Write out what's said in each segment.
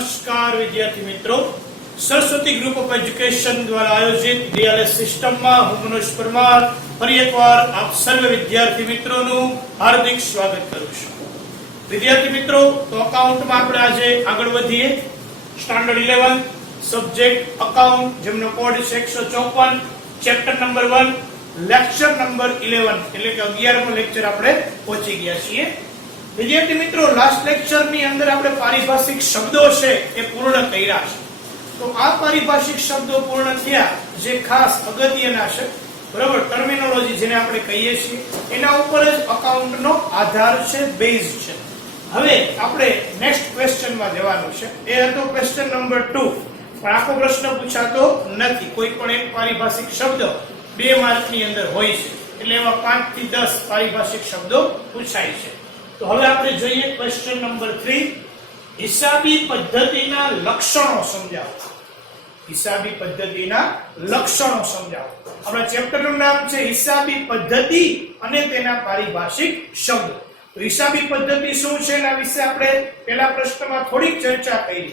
नमस्कार विद्यार्थी मित्रों, सरस्वती ग्रुप ऑफ एजुकेशन द्वारा आयोजित डीएलएस सिस्टम में હું મનોજ પરમાર ફરી એકવાર આપ સર્વ વિદ્યાર્થી મિત્રોનું હાર્દિક સ્વાગત કરું છું। વિદ્યાર્થી મિત્રો, તો અકાઉન્ટમાં આપણે આજે આગળ વધીએ। સ્ટાન્ડર્ડ 11 સબ્જેક્ટ અકાઉન્ટ, જેમનો કોડ છે 154, ચેપ્ટર નંબર 1, લેક્ચર નંબર 11 એટલે કે 11મો લેક્ચર આપણે પહોંચી ગયા છીએ। વિદ્યાર્થી મિત્રો, લાસ્ટ લેક્ચર ની અંદર આપણે પારિભાષિક શબ્દો છે એ પૂર્ણ કર્યા છે। તો આ પારિભાષિક શબ્દો પૂર્ણ થયા જે ખાસ અગત્યના છે, બરાબર, ટર્મિનોલોજી જેને આપણે કહીએ છીએ, એના ઉપર જ અકાઉન્ટ નો આધાર છે, બેઝ છે। હવે આપણે નેક્સ્ટ ક્વેશ્ચન માં જવાનું છે। એ હતો ક્વેશ્ચન નંબર 2, પણ આખો પ્રશ્ન પૂછાતો નથી। કોઈ પણ એક પારિભાષિક શબ્દ 2 માર્ક ની અંદર હોય છે, એટલે એમાં 5 થી 10 પારિભાષિક શબ્દો પૂછાય છે। तो હવે આપણે જોઈએ ક્વેશ્ચન નંબર 3, હિસાબી પદ્ધતિના લક્ષણો સમજાવો। હિસાબી પદ્ધતિના લક્ષણો સમજાવો। આપણા ચેપ્ટરનું નામ છે હિસાબી પદ્ધતિ અને તેના પારિભાષિક શબ્દો। તો હિસાબી પદ્ધતિ શું છે એના વિશે આપણે પહેલા પ્રશ્નમાં થોડીક ચર્ચા કરી।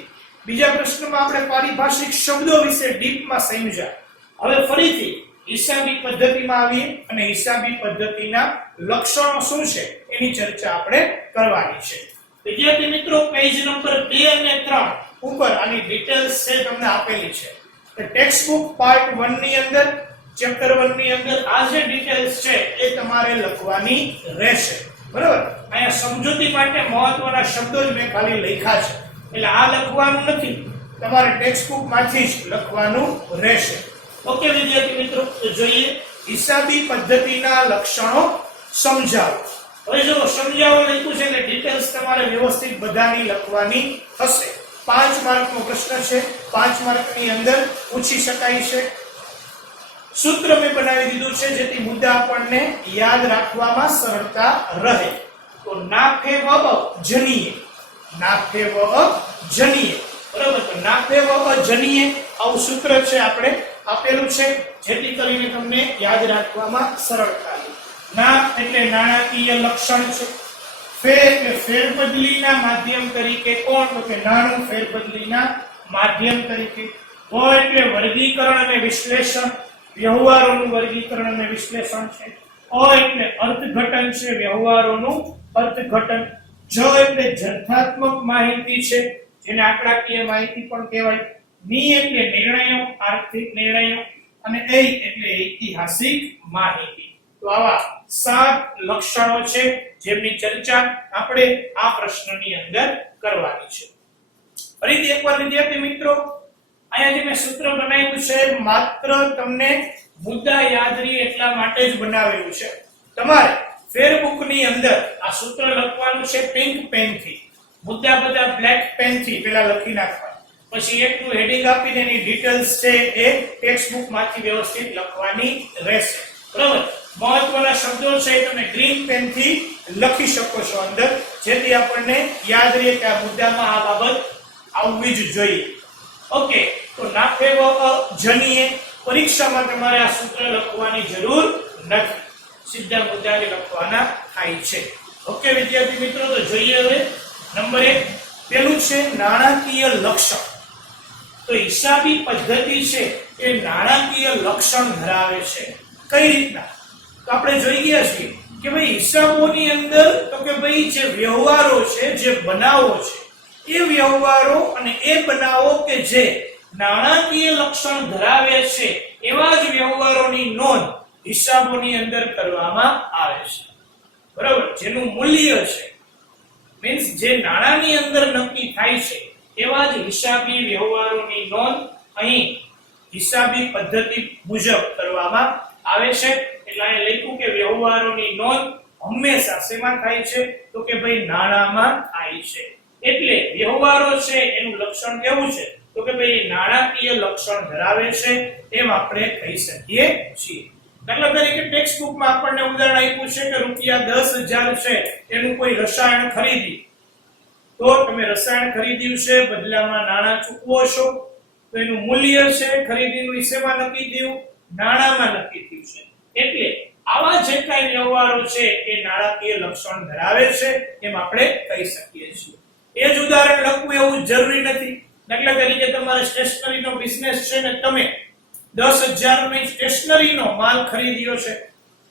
બીજા પ્રશ્નમાં આપણે પારિભાષિક શબ્દો વિશે ડીપમાં સમજ્યા। હવે ફરીથી હિસાબી પદ્ધતિમાં આવીએ અને હિસાબી પદ્ધતિના લક્ષણો શું છે એની ચર્ચા આપણે કરવાની છે। વિદ્યાર્થી મિત્રો, પેજ નંબર 2 અને 3 ઉપર આની ડિટેલ્સ છે તમને આપેલી છે। તો ટેક્સ્ટ બુક પાર્ટ 1 ની અંદર, ચેપ્ટર 1 ની અંદર આ જે ડિટેલ્સ છે એ તમારે લખવાની રહેશે, બરાબર। અહીંયા સમજૂતી માટે મહત્વના શબ્દો જ મેં ખાલી લખ્યા છે, એટલે આ લખવાનું નથી, તમારે ટેક્સ્ટ બુક માંથી જ લખવાનું રહેશે। ओके विद्यार्थी मित्रों, तो જોઈએ હિસાબી પદ્ધતિના લક્ષણો સમજાવો। હવે જો સમજાવો લખ્યું છે એટલે ડિટેલ્સ તમારે વ્યવસ્થિત બધાની લખવાની થશે। 5 માર્કનો પ્રશ્ન છે, 5 માર્કની અંદર પૂછી શકાય છે। સૂત્ર મેં બનાવી દીધું છે જેથી મુદ્દા આપણને યાદ રાખવામાં સરળતા રહે। તો નાફેવ જનીય, નાફેવ જનીય, બરાબર। તો નાફેવ જનીય આવું સૂત્ર છે આપણે આપેલું છે, જેથી કરીને તમને યાદ રાખવામાં સરળતા રહે। ના એટલે નાણાકીય લક્ષણ છે। ફેર એટલે ફેરબદલીના માધ્યમ તરીકે કોણ? તો કે નાણું ફેરબદલીના માધ્યમ તરીકે। વ એટલે વર્ગીકરણ અને વિશ્લેષણ, વ્યવહારોનું વર્ગીકરણ અને વિશ્લેષણ છે। અ એટલે અર્થઘટન છે, વ્યવહારોનું અર્થઘટન। જ એટલે જથ્થાત્મક માહિતી છે, જેને આંકડાકીય માહિતી પણ કહેવાય। ની એટલે નિર્ણયો, આર્થિક નિર્ણયો। અને એ એટલે ઐતિહાસિક માહિતી। તો આવા 7 લક્ષણો છે જેમની ચર્ચા આપણે આ પ્રશ્નની અંદર કરવાની છે। ફરીથી એકવાર વિદ્યાર્થી મિત્રો, અહીંયા જે મેં સૂત્ર બનાવ્યું છે માત્ર તમને મુદ્દા યાદ રહે એટલા માટે જ બનાવેલું છે। તમારે ફેરબુકની અંદર આ સૂત્ર લખવાનું છે પિંક પેનથી, મુદ્દા બધા બ્લેક પેનથી પહેલા લખી નાખવા, પછી એકનું હેડિંગ આપીને એની ડિટેલ્સ છે એ ટેક્સ્ટ બુક માંથી વ્યવસ્થિત લખવાની રહેશે, બરાબર। મહત્વના શબ્દો છે તમે ગ્રીન પેન થી લખી શકો છો અંદર, જેથી આપણને યાદ રહે કે આ મુદ્દામાં આ બાબત આવવી જ જોઈએ। ઓકે, તો નાફેવ જનીય પરીક્ષામાં તમારે આ સૂત્ર લખવાની જરૂર નથી, સીધા મુદ્દાને લખવાના થાય છે। ઓકે વિદ્યાર્થી મિત્રો, તો જોઈએ હવે નંબર 1, પેલું છે નાણાકીય લક્ષણ। તો હિસાબી પદ્ધતિ છે એ નાણાકીય લક્ષણ ધરાવે છે। કઈ રીતના? તો આપણે જોઈ ગયા છીએ કે ભાઈ હિસાબોની અંદર તો કે ભાઈ જે વ્યવહારો છે, જે બનાવો છે, એ વ્યવહારો અને એ બનાવો કે જે નાણાકીય લક્ષણ ધરાવે છે એવા જ વ્યવહારોની નોંધ હિસાબોની અંદર કરવામાં આવે છે, બરાબર। જેનું મૂલ્ય છે, મીન્સ જે નાણાંની અંદર નક્કી થાય છે એવા જ હિસાબી વ્યવહારોની નોંધ અહીં હિસાબી પદ્ધતિ મુજબ કરવામાં આવે છે। એટલે અહીં લખ્યું કે વ્યવહારોની નોંધ હંમેશા શેમાં થાય છે? તો કે ભાઈ નાણાંમાં થાય છે। એટલે વ્યવહારો છે એનું લક્ષણ કેવું છે? તો કે ભાઈ નાણાકીય લક્ષણ ધરાવે છે એમ આપણે કહી શકીએ છીએ। દાખલા તરીકે ટેક્સ્ટ બુકમાં આપણને ઉદાહરણ આપ્યું છે કે રૂપિયા 10,000 છે એનું કોઈ રસાયણ ખરીદી, તો તમે રસાયણ ખરીદ્યું છે, બદલામાં નાણાં ચૂકવો છો, તો એનું મૂલ્ય છે ખરીદીનું શેમાં નક્કી થયું? નાણાંમાં નક્કી થયું છે। એટલે આવા જે કાંઈ વ્યવહારો છે એ નાણાકીય લક્ષણ ધરાવે છે એમ આપણે કહી શકીએ છીએ। એ જ ઉદાહરણ લખવું એવું જરૂરી નથી. દાખલા તરીકે તમારે સ્ટેશનરીનો બિઝનેસ છે ને તમે 10,000 ની સ્ટેશનરીનો માલ ખરીદ્યો છે,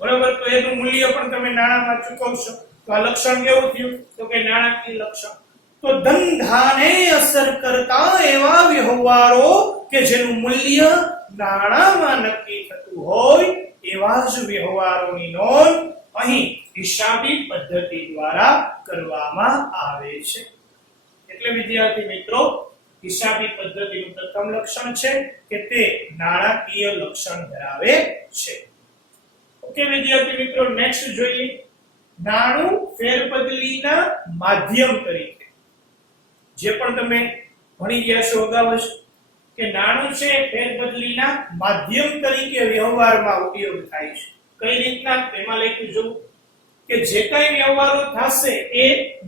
બરોબર, તો એનું મૂલ્ય પણ તમે નાણામાં ચૂકવશો. તો આ લક્ષણ કેવું થયું? તો કે નાણાકીય લક્ષણ. તો ધંધાને અસર કરતા એવા વ્યવહારો કે જેનું મૂલ્ય નાણામાં નક્કી થતું હોય એવા જ વ્યવહારોની નોંધ અહીં હિસાબી પદ્ધતિ દ્વારા કરવામાં આવે છે. એટલે વિદ્યાર્થી મિત્રો, હિસાબી પદ્ધતિનું પ્રથમ લક્ષણ છે કે તે નાણાકીય લક્ષણ ધરાવે છે. ઓકે વિદ્યાર્થી મિત્રો, નેક્સ્ટ જોઈએ. નાણું ફેરબદલીના માધ્યમ તરીકે. જે પણ તમે ભણી ગયા છો અગાઉ જ કે નાણું છે ફેરબદલીના માધ્યમ તરીકે વ્યવહારમાં ઉપયોગ થાય છે. કઈ રીતના? તેમાં લખ્યું જો કે જે કઈ વ્યવહારો થશે એ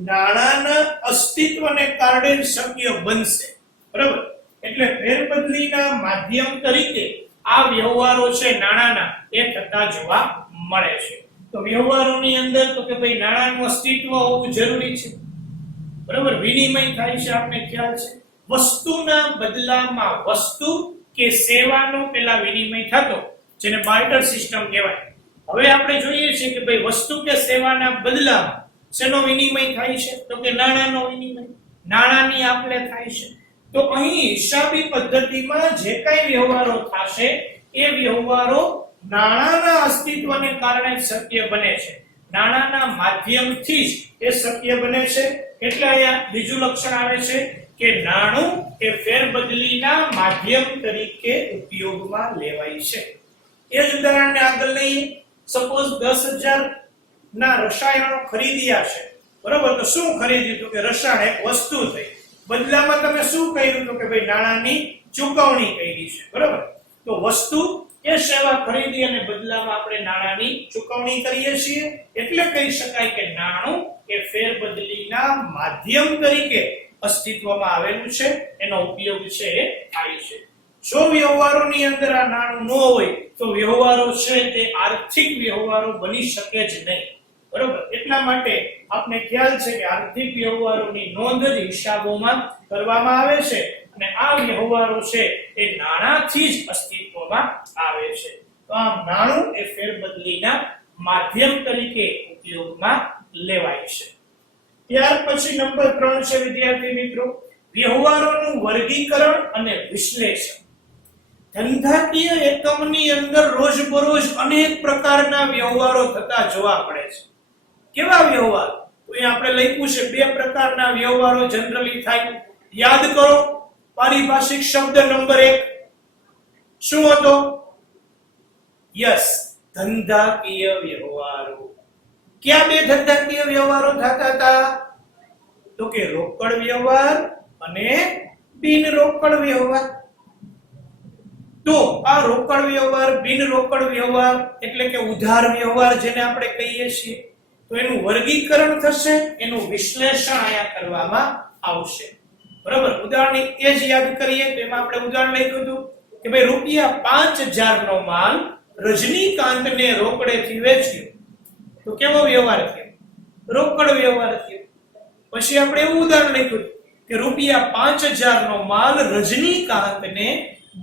નાણાના અસ્તિત્વને કારણે શક્ય બનશે, બરાબર. એટલે ફેરબદલીના માધ્યમ તરીકે આ વ્યવહારો છે નાણાના એ થતા જોવા મળે છે. તો વ્યવહારોની અંદર તો કે ભાઈ નાણાનું અસ્તિત્વ હોવું જરૂરી છે, બરાબર. વિનિમય થાય છે, આપને ખ્યાલ છે. વસ્તુના બદલામાં વસ્તુ કે સેવાનો પેલા વિનિમય થતો, જેને બાર્ટર સિસ્ટમ કહેવાય. હવે આપણે જોઈએ છીએ કે ભાઈ વસ્તુ કે સેવાના બદલામાં શેનો વિનિમય થાય છે? તો કે નાણાનો વિનિમય, નાણાની આપ-લે થાય છે. તો અહીં હિસાબી પદ્ધતિમાં જે કઈ વ્યવહારો થશે એ વ્યવહારો નાણાના અસ્તિત્વને કારણે શક્ય બને છે, નાણાના માધ્યમથી જ એ શક્ય બને છે. એટલે અહીંયા બીજું લક્ષણ આવે છે કે નાણું એ ફેરબદલીના માધ્યમ તરીકે ઉપયોગમાં લેવાય છે. એ જ ઉદાહરણને આગળ લઈએ. સપોઝ 10,000 ના રસાયણો ખરીદ્યા છે, બરોબર. તો શું ખરીદ્યું? તો કે રસાયણ એક વસ્તુ થઈ. બદલામાં તમે શું કર્યું? તો કે ભાઈ નાણાની ચૂકવણી કરી છે, બરોબર. તો વસ્તુ કે સેવા ખરીદી અને બદલામાં આપણે નાણાની ચૂકવણી કરીએ છીએ. એટલે કહી શકાય કે નાણું એ ફેરબદલીના માધ્યમ તરીકે અસ્તિત્વમાં આવેલું છે, એનો ઉપયોગ છે એ થાય છે. જો વ્યવહારોની અંદર આ નાણું ન હોય તો વ્યવહારો છે તે આર્થિક વ્યવહારો બની શકે જ નહીં, બરોબર. એટલા માટે આપને ખ્યાલ છે કે આર્થિક વ્યવહારોની નોંધ જ હિસાબોમાં કરવામાં આવે છે અને આ વ્યવહારો છે એ નાણાથી જ અસ્તિત્વમાં આવે છે. તો આ નાણું એ ફેરબદલીના માધ્યમ તરીકે ઉપયોગમાં લેવાય છે. ત્યાર પછી નંબર 3 છે વિદ્યાર્થી મિત્રો, વ્યવહારોનું વર્ગીકરણ અને વિશ્લેષણ. ધંધાકીય એકમની અંદર રોજબરોજ અનેક પ્રકારના વ્યવહારો થતા જોવા મળે છે. કેવા વ્યવહાર? તો એ આપણે લખ્યું છે 2 પ્રકારના વ્યવહારો જનરલી થાય. યાદ કરો, પારિભાષિક શબ્દ નંબર 1 શું હતો? યસ, ધંધાકીય વ્યવહારો. ક્યાં 2 ધંધાકીય વ્યવહારો થતા હતા? તો કે રોકડ વ્યવહાર અને બિન રોકડ વ્યવહાર. તો આ રોકડ વ્યવહાર, બિન રોકડ વ્યવહાર એટલે કે ઉધાર વ્યવહાર જેને આપણે કહીએ છીએ, તો એનું વર્ગીકરણ થશે, એનું વિશ્લેષણ અહીંયા કરવામાં આવશે, બરાબર. ઉદાહરણ એ જ યાદ કરીએ તો એમાં આપણે ઉદાહરણ લખ્યું હતું કે ભાઈ ₹5,000 નો માલ રજનીકાંતને રોકડેથી વેચ્યો. તો કેવો વ્યવહાર થયો? રોકડ વ્યવહાર થયો. પછી આપણે એવું ઉદાહરણ લખ્યું કે ₹5,000 નો માલ રજનીકાંતને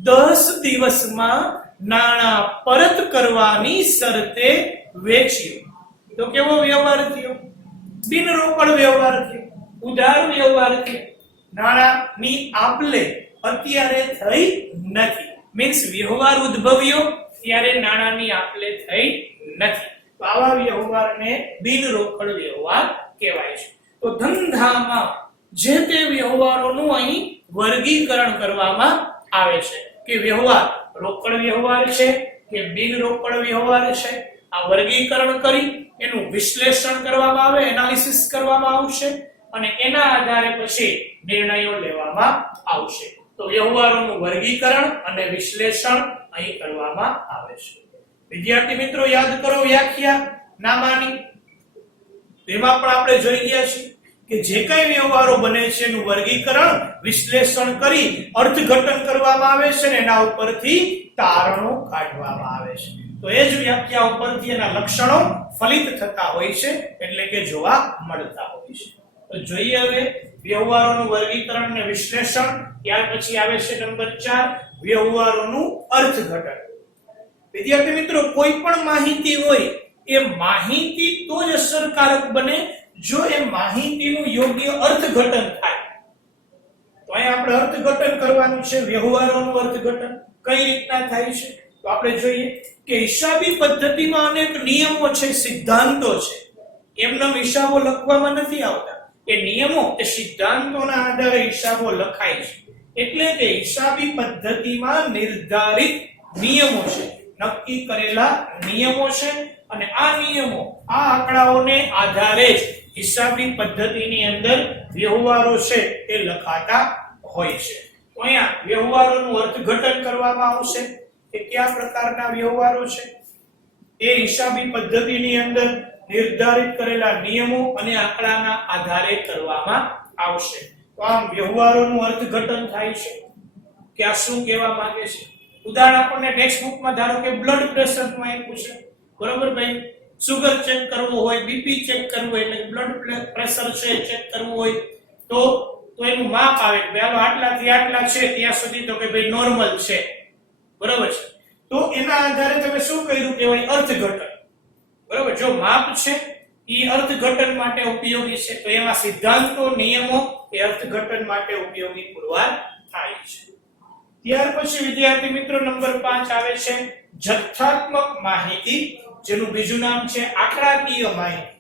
10 દિવસમાં નાણાં પરત કરવાની શરતે વેચ્યો. તો કેવો વ્યવહાર થયો? બિન રોકડ વ્યવહાર થયો, ઉધાર વ્યવહાર થયો. નાણાંની આપ-લે અત્યારે થઈ નથી, મીન્સ વ્યવહાર ઉદ્ભવ્યો ત્યારે નાણાંની આપ-લે થઈ નથી. તો આવા વ્યવહારને બિન રોકડ વ્યવહાર કહેવાય છે. તો ધંધામાં જે તે વ્યવહારોનું અહીં વર્ગીકરણ કરવામાં આવે છે કે વ્યવહાર રોકડ વ્યવહાર છે કે બિન રોકડ વ્યવહાર છે. આ વર્ગીકરણ કરી એનું વિશ્લેષણ કરવામાં આવે, એનાલિસિસ કરવામાં આવશે અને એના આધારે પછી નિર્ણયો લેવામાં આવશે. તો વ્યવહારોનું વર્ગીકરણ અને વિશ્લેષણ અહીં કરવામાં આવે છે. વિદ્યાર્થી મિત્રો યાદ કરો વ્યાખ્યા નામાની. તેમાં પણ આપણે જોઈ ગયા છીએ કે જે કઈ વ્યવહારો બને છે એનું વર્ગીકરણ વિશ્લેષણ કરી અર્થઘટન કરવામાં આવે છે અને એના ઉપરથી તારણો કાઢવામાં આવે છે. તો એ જ વ્યાખ્યા ઉપરથી એના લક્ષણો ફલિત થતા હોય છે, એટલે કે જોવા મળતા હોય છે. તો જોઈએ હવે વ્યવહારોનું વર્ગીકરણ અને વિશ્લેષણ. ત્યાર પછી આવે છે નંબર 4 વ્યવહારોનું અર્થઘટન. વિદ્યાર્થી મિત્રો, કોઈ પણ માહિતી હોય એ માહિતી તો જ અસરકારક બને જો એ માહિતીનું યોગ્ય અર્થઘટન થાય. તો અહીં આપણે અર્થઘટન કરવાનું છે. વ્યવહારોનું અર્થઘટન કઈ રીતના થાય છે તો આપણે જોઈએ કે હિસાબી પદ્ધતિમાં અનેક નિયમો છે, સિદ્ધાંતો છે. એમનો હિસાબો લખવામાં નથી આવતા. એ નિયમો એ સિદ્ધાંતોના આધારે હિસાબો લખાય છે. એટલે કે હિસાબી પદ્ધતિમાં નિર્ધારિત નિયમો છે, નક્કી કરેલા નિયમો છે અને આ નિયમો, આ આંકડાઓને આધારે જ હિસાબી પદ્ધતિની અંદર વ્યવહારો છે એ લખાતા હોય છે. તો અહીંયા વ્યવહારોનું અર્થઘટન કરવામાં આવશે કે કયા પ્રકારના વ્યવહારો છે એ હિસાબી પદ્ધતિની અંદર નિર્ધારિત કરેલા નિયમો અને આંકડાના આધારે કરવામાં આવશે. તો આમ વ્યવહારોનું અર્થઘટન થાય છે કે આ શું કહેવા માંગે છે. ઉદાહરણ આપણને ટેક્સ્ટ બુકમાં ધારો કે બ્લડ પ્રેશરમાં આપ્યું છે, બરોબર ભાઈ. સુગર ચેક કરવો હોય, બીપી ચેક કરવું હોય, એટલે બ્લડ પ્રેશર છે ચેક કરવું હોય તો એનું માપ આવે કે ભાઈ આટલાથી આટલા છે ત્યાં સુધી તો કે ભાઈ નોર્મલ છે, બરોબર છે. તો એના આધારે તમે શું કર્યું કહેવાય અર્થઘટન, બરોબર. જો માપ છે એ અર્થઘટન માટે ઉપયોગી છે તો એમાં સિદ્ધાંતો, નિયમો એ અર્થઘટન માટે ઉપયોગી પુરવાર થાય છે. ત્યાર પછી વિદ્યાર્થી મિત્રો નંબર 5 આવે છે જથ્થાત્મક માહિતી, જેનું બીજું નામ છે આંકડાકીય માહિતી.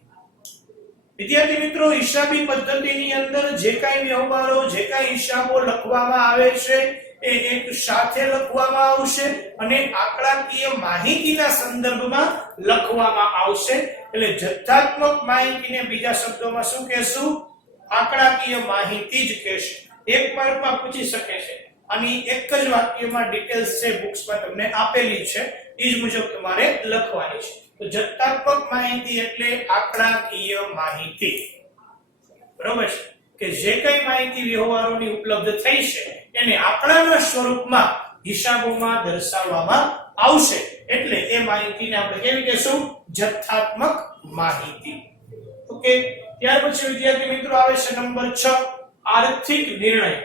વિદ્યાર્થી મિત્રો, હિસાબી પદ્ધતિની અંદર જે કાંઈ વ્યવહારો, જે કાંઈ હિસાબો લખવામાં આવે છે એ એક સાથે લખવામાં આવશે અને આંકડાકીય માહિતીના સંદર્ભમાં લખવામાં આવશે. એટલે જથ્થાત્મક માહિતીને બીજા શબ્દોમાં શું કહેશું? આંકડાકીય માહિતી જ કહેશું. એક માર્કમાં પૂછી શકે છે. આની એક જ વાક્યમાં ડિટેલ્સ છે, બુક્સમાં તમને આપેલી છે, એ જ મુજબ તમારે લખવાની છે. તો જથ્થાત્મક માહિતી એટલે આંકડાકીય માહિતી, બરોબર છે. કે જે કઈ માહિતી વ્યવહારોની ઉપલબ્ધ થઈ છે એને આંકડાના સ્વરૂપમાં હિસાબોમાં દર્શાવવામાં આવશે. એટલે એ માહિતીને આપણે કેવી કહેશું? જથ્થાત્મક માહિતી. ઓકે. ત્યાર પછી વિદ્યાર્થી મિત્રો આવે છે નંબર 6 આર્થિક નિર્ણય.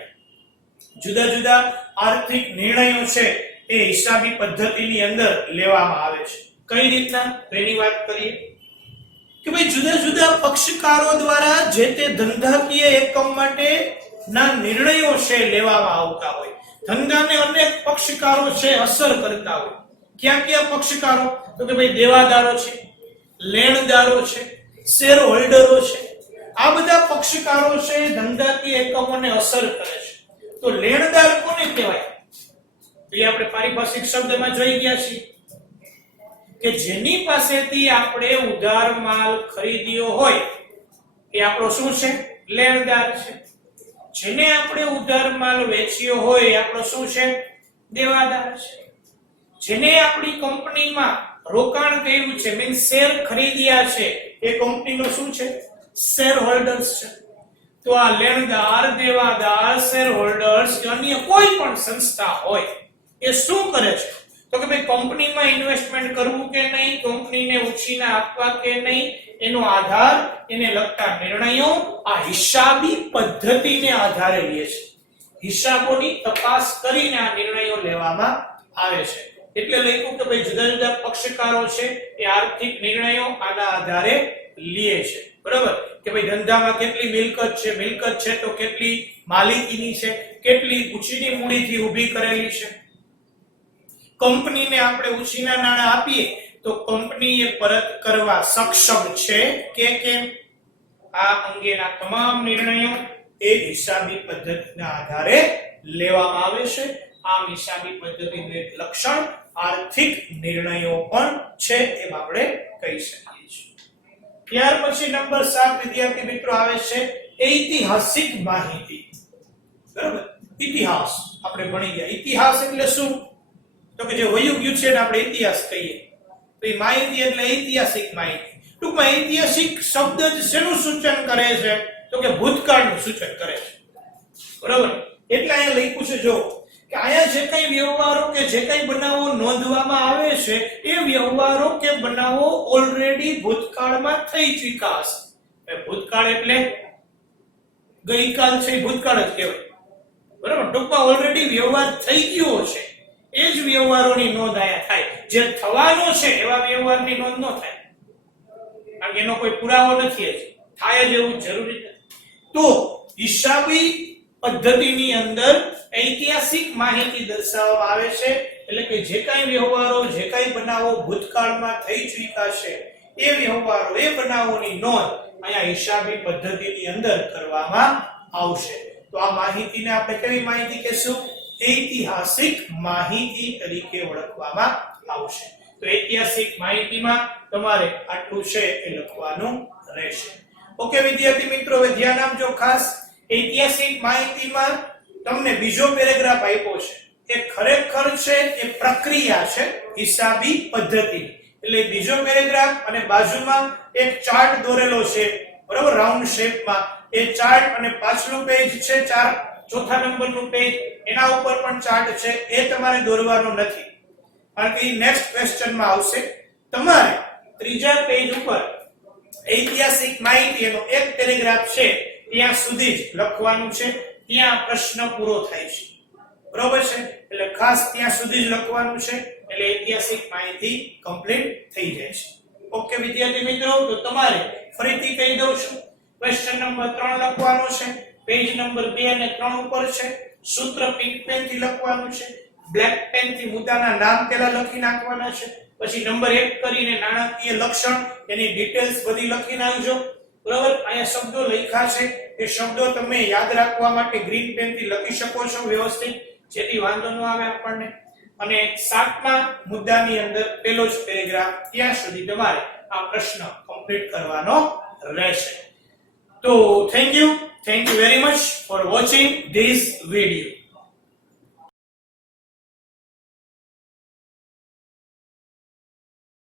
જુદા જુદા આર્થિક નિર્ણયો છે એ હિસાબી પદ્ધતિની અંદર લેવામાં આવે છે. કઈ રીતના તેની વાત કરીએ કે ભાઈ જુદા જુદા પક્ષકારો દ્વારા જે તે ધંધાકીય એકમ માટે ના નિર્ણયો છે લેવામાં આવતા હોય. ધંધાને અનેક પક્ષકારો છે અસર કરતા હોય. ક્યાં ક્યાં પક્ષકારો? તો કે ભાઈ દેવાદારો છે, લેણદારો છે, શેર હોલ્ડરો છે. આ બધા પક્ષકારો છે ધંધાકીય એકમોને અસર કરે છે. તો લેણદાર કોને કહેવાય? એ આપણે પારિભાષિક શબ્દમાં જોઈ ગયા છીએ કે જેની પાસેથી આપણે ઉધાર માલ ખરીદ્યો હોય એ આપણો શું છે? લેણદાર છે. જેને આપણે ઉધાર માલ વેચ્યો હોય એ આપણો શું છે? દેવાદાર છે. જેને આપણી કંપનીમાં રોકાણ કર્યું છે, મીન્સ શેર ખરીદ્યા છે, એ કંપનીનો શું છે? શેર હોલ્ડર્સ છે. તો આ લેણદાર, દેવાદાર, શેર હોલ્ડર્સ કે અન્ય કોઈ પણ સંસ્થા હોય એ શું કરે છે? તો કે ભાઈ કંપનીમાં ઇન્વેસ્ટમેન્ટ કરવું કે નહીં, કંપનીને ઉછીના આપવા કે નહીં, એનો આધાર, એને લગતા નિર્ણયો આ હિસાબી પદ્ધતિને આધારે લે છે. હિસાબોની તપાસ કરીને આ નિર્ણયો લેવામાં આવે છે. એટલે લખ્યું કે ભાઈ જુદા જુદા પક્ષકારો છે એ આર્થિક નિર્ણયો આના આધારે લે છે, બરાબર. કે ભાઈ ધંધામાં કેટલી મિલકત છે, મિલકત છે તો કેટલી માલિકીની છે, કેટલી ઉછીની મૂડીથી ઊભી કરેલી છે. કંપનીને આપણે ઉછીના નાણાં આપીએ તો કંપની એ પરત કરવા સક્ષમ છે કે કેમ? આ અંગેના તમામ નિર્ણયો એ હિસાબી પદ્ધતિના આધારે લેવામાં આવે છે. આમ હિસાબી પદ્ધતિનું એક લક્ષણ આર્થિક નિર્ણયો પણ છે એમ આપણે કહી શકીએ છીએ. ત્યાર પછી નંબર 7 વિદ્યાર્થી મિત્રો આવે છે ઐતિહાસિક માહિતી, બરાબર. ઇતિહાસ આપણે ભણી ગયા. ઇતિહાસ એટલે શું? તો કે જે વયું ગયું છે ને આપણે ઇતિહાસ કહીએ તો એ માહિતી એટલે ઐતિહાસિક માહિતી. ટૂંકમાં ઐતિહાસિક શબ્દ જ શેનું સૂચન કરે છે? તો કે ભૂતકાળનું સૂચન કરે છે, બરાબર. એટલે અહીંયા લખ્યું છે જો કે અહીંયા જે કઈ વ્યવહારો કે જે કઈ બનાવો નોંધવામાં આવે છે એ વ્યવહારો કે બનાવો ઓલરેડી ભૂતકાળમાં થઈ ચૂક્યા છે. ભૂતકાળ એટલે ગઈકાલ છે એ ભૂતકાળ જ કહેવાય, બરાબર. ટૂંકમાં ઓલરેડી વ્યવહાર થઈ ગયો છે, એ જ વ્યવહારોની નોંધ આયા થાય. જે થવાનો છે એવા વ્યવહારની નોંધ ન થાય, કારણ કે એનો કોઈ પુરાવો નથી, જ થાય જ એવું જરૂરી નથી. તો હિસાબી પદ્ધતિની અંદર ઐતિહાસિક માહિતી દર્શાવવામાં આવે છે, એટલે કે જે કાંઈ વ્યવહારો, જે કાંઈ બનાવો ભૂતકાળમાં થઈ ચૂક્યા છે એ વ્યવહારો, એ બનાવોની નોંધ અહીંયા હિસાબી પદ્ધતિની અંદર કરવામાં આવશે. તો આ માહિતીને આપણે કેવી માહિતી કહેશું? ઐતિહાસિક માહિતી તરીકે ઓળખવામાં આવશે. તો ઐતિહાસિક માહિતીમાં તમારે આટલું છે એ લખવાનું રહેશે. ઓકે વિદ્યાર્થી મિત્રો, હવે ધ્યાન આપજો ખાસ. ઐતિહાસિક માહિતીમાં તમને બીજો પેરેગ્રાફ આપ્યો છે, એ ખરેખર છે એ પ્રક્રિયા છે હિસાબી પદ્ધતિ. એટલે બીજો પેરેગ્રાફ અને બાજુમાં એક ચાર્ટ દોરેલો છે, બરાબર, રાઉન્ડ શેપમાં. એ ચાર્ટ અને પાછલું પેજ છે, ચોથા નંબરનું પેજ, એના ઉપર પણ ચાર્ટ છે. એ તમારે દોરવાનો નથી, કારણ કે નેક્સ્ટ ક્વેશ્ચનમાં આવશે. તમારે ત્રીજા પેજ ઉપર ઐતિહાસિક માહિતી એનો એક પેરેગ્રાફ છે ત્યાં સુધી જ લખવાનું છે, ત્યાં પ્રશ્ન પૂરો થાય છે, બરોબર છે. એટલે ખાસ ત્યાં સુધી જ લખવાનું છે, એટલે ઐતિહાસિક માહિતી કમ્પ્લીટ થઈ જાય છે. ઓકે વિદ્યાર્થી મિત્રો, તો તમારે ફરીથી કહી દઉં છું, ક્વેશ્ચન નંબર 3 લખવાનો છે, પેજ નંબર 2 અને 3 ઉપર છે. સૂત્ર પિંક પેન થી લખવાનું છે, બ્લેક પેન થી મુદ્દાના નામ પહેલા લખી નાખવાના છે, પછી નંબર 1 કરીને નાણાકીય લક્ષણ એની ડિટેલ્સ બધી લખી નાખજો, બરાબર. અહીંયા શબ્દો લખ્યા છે, એ શબ્દો તમે યાદ રાખવા માટે ગ્રીન પેન થી લખી શકો છો વ્યવસ્થિત, જેથી વાંધો ન આવે આપણને. અને 7મા મુદ્દાની અંદર પહેલો જ પેરેગ્રાફ, ત્યાં સુધી તમારે આ પ્રશ્ન કમ્પ્લીટ કરવાનો રહેશે. તો thank you very much for watching this video.